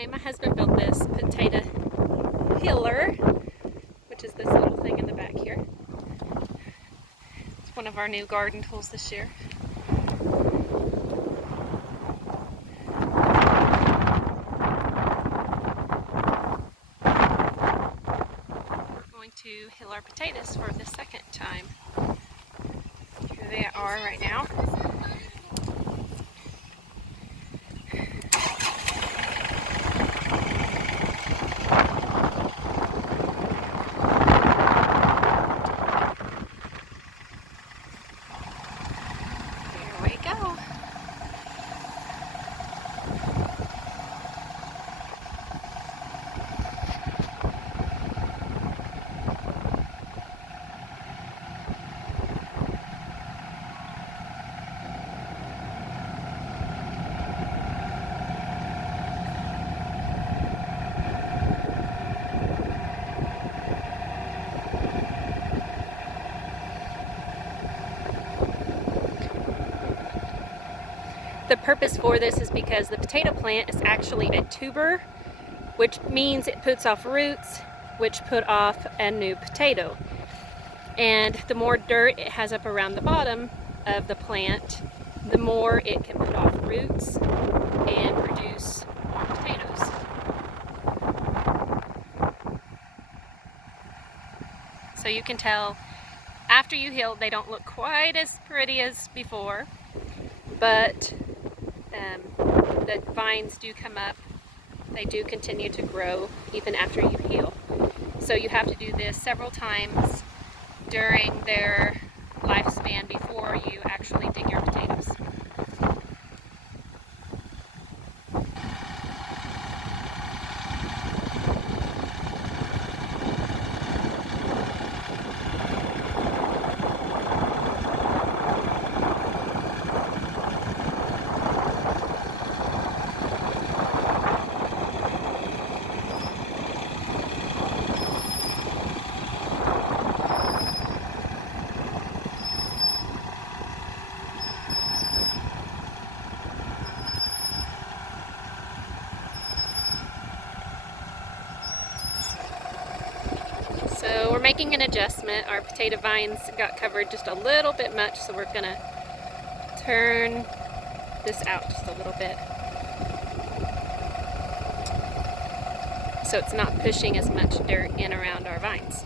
Okay, my husband built this potato hiller, which is this little thing in the back here. It's one of our new garden tools this year. We're going to hill our potatoes for the second time. Here they are right now. The purpose for this is because the potato plant is actually a tuber, which means it puts off roots, which put off a new potato. And the more dirt it has up around the bottom of the plant, the more it can put off roots and produce more potatoes. So you can tell after you hill, they don't look quite as pretty as before, but the vines do come up. They do continue to grow even after you heal. So you have to do this several times during their lifespan before you actually dig your potatoes. So we're making an adjustment. Our potato vines got covered just a little bit much, so we're gonna turn this out just a little bit so it's not pushing as much dirt in around our vines.